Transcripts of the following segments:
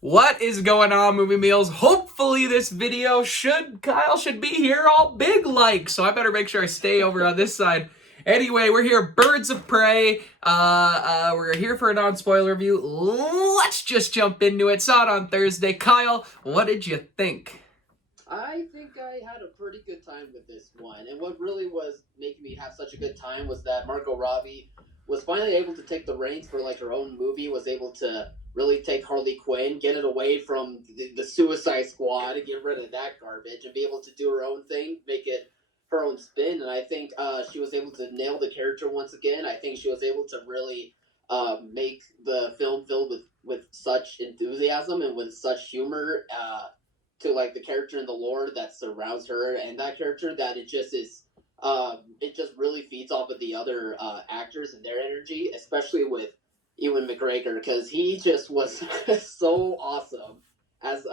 What is going on, Movie Meals? Hopefully this video Kyle should be here all big like, so I better make sure I stay over on this side. Anyway, we're here, Birds of Prey. We're here for a non-spoiler review. Let's just jump into it. Saw it on Thursday. Kyle, what did you think? I think I had a pretty good time with this one. And what really was making me have such a good time was that Margot Robbie was finally able to take the reins for like her own movie, was able to really take Harley Quinn, get it away from the Suicide Squad and get rid of that garbage and be able to do her own thing, make it her own spin. And I think she was able to nail the character once again. I think she was able to really make the film filled with such enthusiasm and with such humor. To like the character and the lore that surrounds her and that character that it just is it just really feeds off of the other actors and their energy, especially with Ewan McGregor, because he just was so awesome as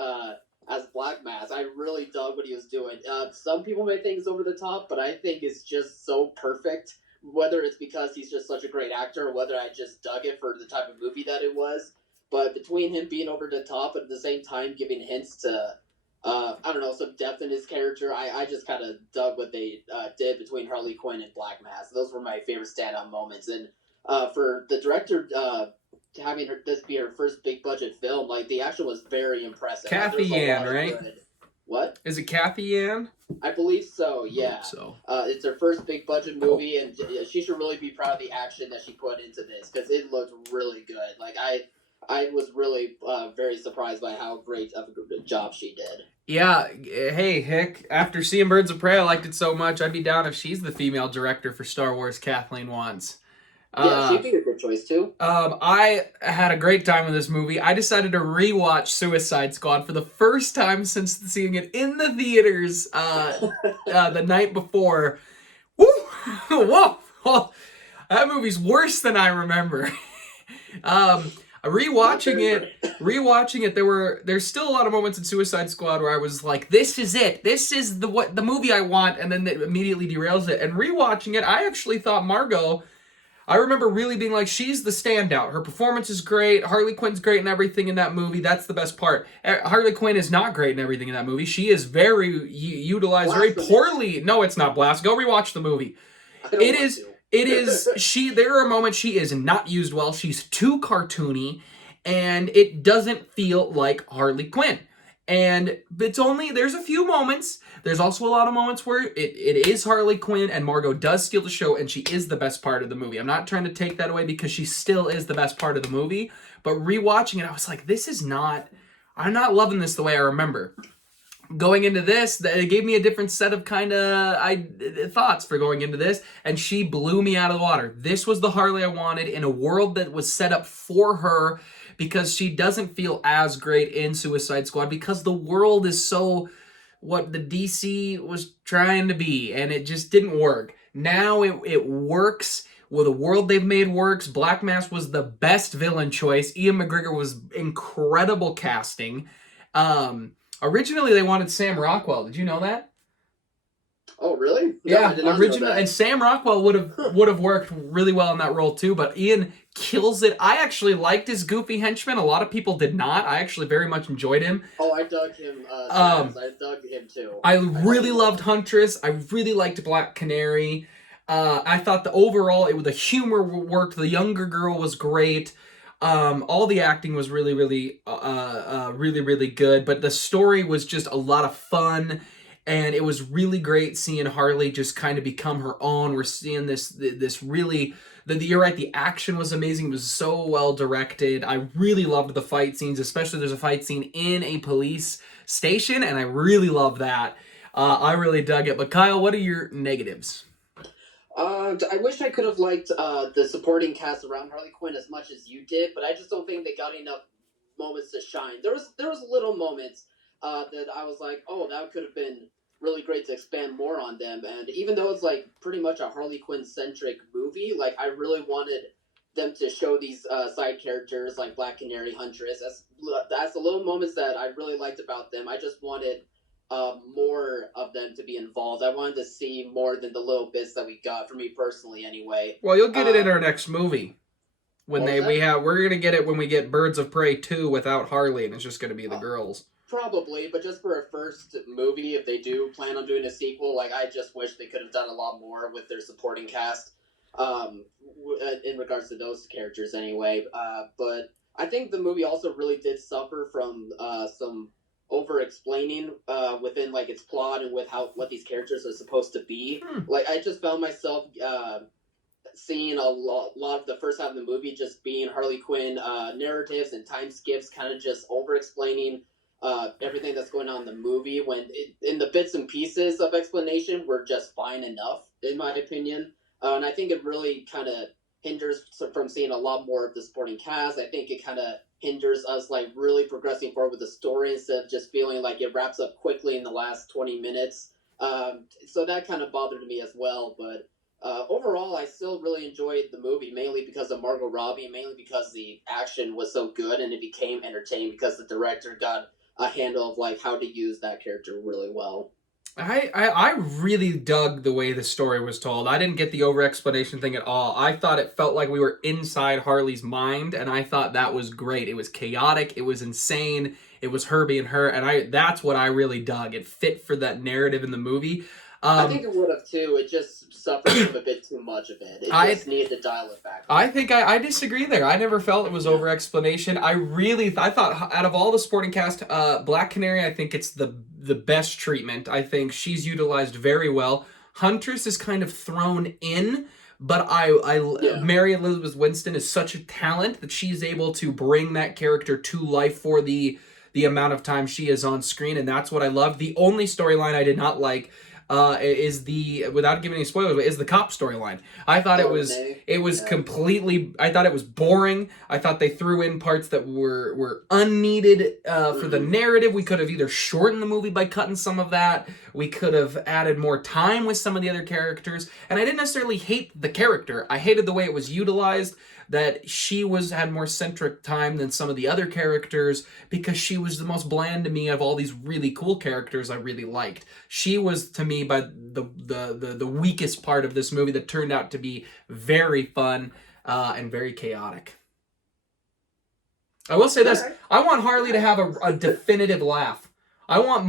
Black Mass. I really dug what he was doing. Some people may think it's over the top, but I think it's just so perfect, whether it's because he's just such a great actor or whether I just dug it for the type of movie that it was. But between him being over the top and at the same time giving hints to I don't know, some depth in his character. I just kind of dug what they did between Harley Quinn and Black Mass. Those were my favorite standout moments. And for the director having this be her first big budget film, like the action was very impressive. Kathy Yan, right? What? Is it Kathy Yan? I believe so, yeah. So. It's her first big budget movie, and she should really be proud of the action that she put into this because it looked really good. Like I was really very surprised by how great of a job she did. Yeah, hey, Hick, after seeing Birds of Prey, I liked it so much, I'd be down if she's the female director for Star Wars Kathleen wants. Yeah, she'd be a good choice, too. I had a great time with this movie. I decided to rewatch Suicide Squad for the first time since seeing it in the theaters the night before. Woo! Whoa! That movie's worse than I remember. Rewatching it, there's still a lot of moments in Suicide Squad where I was like, this is it. This is the movie I want, and then it immediately derails it. And rewatching it, I actually thought Margot, I remember really being like, she's the standout. Her performance is great. Harley Quinn's great in everything in that movie. That's the best part. Harley Quinn is not great in everything in that movie. She is very utilized very poorly. No, it's not Blast. Go rewatch the movie. It is. It is, there are moments she is not used well. She's too cartoony, and it doesn't feel like Harley Quinn. And there's a few moments. There's also a lot of moments where it is Harley Quinn, and Margot does steal the show, and she is the best part of the movie. I'm not trying to take that away because she still is the best part of the movie. But rewatching it, I was like, I'm not loving this the way I remember. Going into this, it gave me a different set of thoughts for going into this, and she blew me out of the water. This was the Harley I wanted in a world that was set up for her, because she doesn't feel as great in Suicide Squad because the world is so what the DC was trying to be, and it just didn't work. Now it works. Well, the world they've made works. Black Mass was the best villain choice. Ian McGregor was incredible casting. Originally, they wanted Sam Rockwell. Did you know that? Oh, really? No, yeah, and Sam Rockwell would have worked really well in that role too. But Ian kills it. I actually liked his goofy henchman. A lot of people did not. I actually very much enjoyed him. Oh, I dug him. I dug him too. I really loved Huntress. I really liked Black Canary. I thought the humor worked. The younger girl was great. All the acting was really, really, really good, but the story was just a lot of fun, and it was really great seeing Harley just kind of become her own. We're seeing this really, you're right, the action was amazing. It was so well directed. I really loved the fight scenes, especially there's a fight scene in a police station, and I really love that. I really dug it. But Kyle, what are your negatives? I wish I could have liked the supporting cast around Harley Quinn as much as you did, but I just don't think they got enough moments to shine. There was little moments that I was like, oh, that could have been really great to expand more on them. And even though it's like pretty much a Harley Quinn centric movie, like I really wanted them to show these side characters like Black Canary, Huntress. That's the little moments that I really liked about them. I just wanted more of them to be involved. I wanted to see more than the little bits that we got, for me personally anyway. Well, you'll get it in our next movie. When What was we're gonna get it when we get Birds of Prey 2 without Harley, and it's just gonna be the girls. Probably, but just for a first movie, if they do plan on doing a sequel, like I just wish they could have done a lot more with their supporting cast, in regards to those characters anyway. But I think the movie also really did suffer from some over explaining within like its plot and with how what these characters are supposed to be. Like I just found myself seeing a lot of the first half of the movie just being Harley Quinn narratives and time skips, kind of just over explaining everything that's going on in the movie when in the bits and pieces of explanation were just fine enough, in my opinion. And I think it really kind of hinders from seeing a lot more of the supporting cast. I think it kind of hinders us like really progressing forward with the story instead of just feeling like it wraps up quickly in the last 20 minutes. So that kind of bothered me as well. But overall, I still really enjoyed the movie, mainly because of Margot Robbie, mainly because the action was so good and it became entertaining because the director got a handle of like how to use that character really well. I really dug the way the story was told. I didn't get the over explanation thing at all. I thought it felt like we were inside Harley's mind, and I thought that was great. It was chaotic, it was insane, it was her being her, and that's what I really dug. It fit for that narrative in the movie. I think it would have too. It just suffered from a bit too much of it. It just needed to dial it back. I think I disagree there. I never felt it was over explanation. I thought out of all the supporting cast, Black Canary, I think it's the best treatment. I think she's utilized very well. Huntress is kind of thrown in, but Mary Elizabeth Winston is such a talent that she's able to bring that character to life for the amount of time she is on screen, and that's what I love. The only storyline I did not like is without giving any spoilers, is the cop storyline. I thought it was completely, I thought it was boring. I thought they threw in parts that were unneeded for the narrative. We could have either shortened the movie by cutting some of that. We could have added more time with some of the other characters. And I didn't necessarily hate the character. I hated the way it was utilized, that she had more centric time than some of the other characters because she was the most bland to me of all these really cool characters I really liked. She was, to me, by the weakest part of this movie that turned out to be very fun and very chaotic. I will say this. I want Harley to have a definitive laugh. I want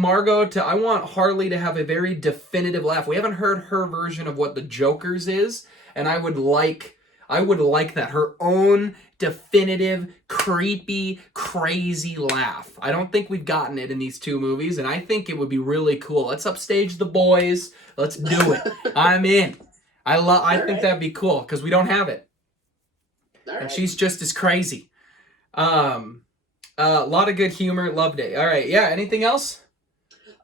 Harley to have a very definitive laugh. We haven't heard her version of what the Joker's is, and I would like that. Her own definitive, creepy, crazy laugh. I don't think we've gotten it in these two movies, and I think it would be really cool. Let's upstage the boys. Let's do it. I'm in. I think that'd be cool, because we don't have it. And she's just as crazy. A lot of good humor. Loved it. All right. Yeah, anything else?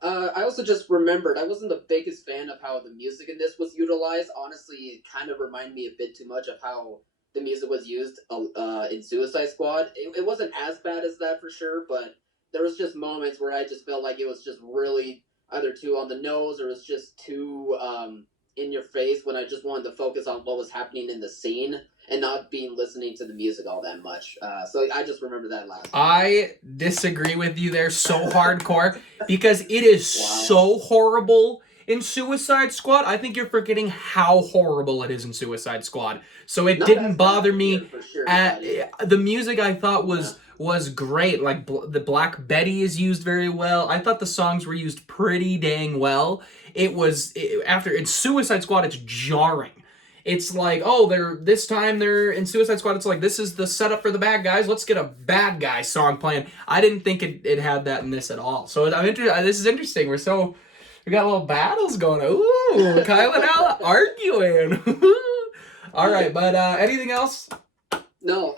I also just remembered I wasn't the biggest fan of how the music in this was utilized. Honestly, it kind of reminded me a bit too much of how the music was used in Suicide Squad. It wasn't as bad as that for sure, but there was just moments where I just felt like it was just really either too on the nose or it was just too in your face when I just wanted to focus on what was happening in the scene and not being listening to the music all that much. So I just remember that last time. I disagree with you there so hardcore because it is so horrible in Suicide Squad. I think you're forgetting how horrible it is in Suicide Squad. So it didn't bother me. Sure, the music I thought was great. Like the Black Betty is used very well. I thought the songs were used pretty dang well. In Suicide Squad, it's jarring. It's like, this time they're in Suicide Squad. It's like, this is the setup for the bad guys. Let's get a bad guy song playing. I didn't think it had that in this at all. So this is interesting. We got little battles going on. Ooh, Kyle and Al arguing. All right, but anything else? No,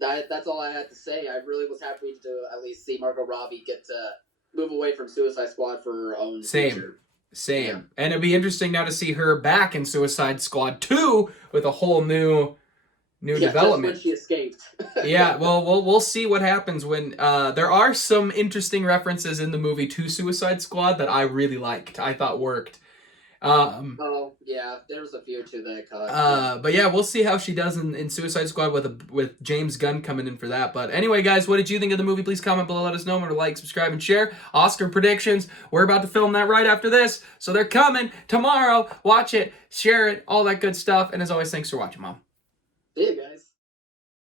that's all I had to say. I really was happy to at least see Margot Robbie get to move away from Suicide Squad for her own future. Same. Yeah. And it'd be interesting now to see her back in Suicide Squad 2 with a whole new development. That's when she escaped. Yeah, well, we'll see what happens when there are some interesting references in the movie to Suicide Squad that I really liked. I thought worked. Yeah, there's a few too that I caught. But yeah, we'll see how she does in Suicide Squad with James Gunn coming in for that. But anyway, guys, what did you think of the movie? Please comment below, let us know. Remember to like, subscribe, and share. Oscar predictions. We're about to film that right after this, so they're coming tomorrow. Watch it, share it, all that good stuff. And as always, thanks for watching, Mom. See you guys.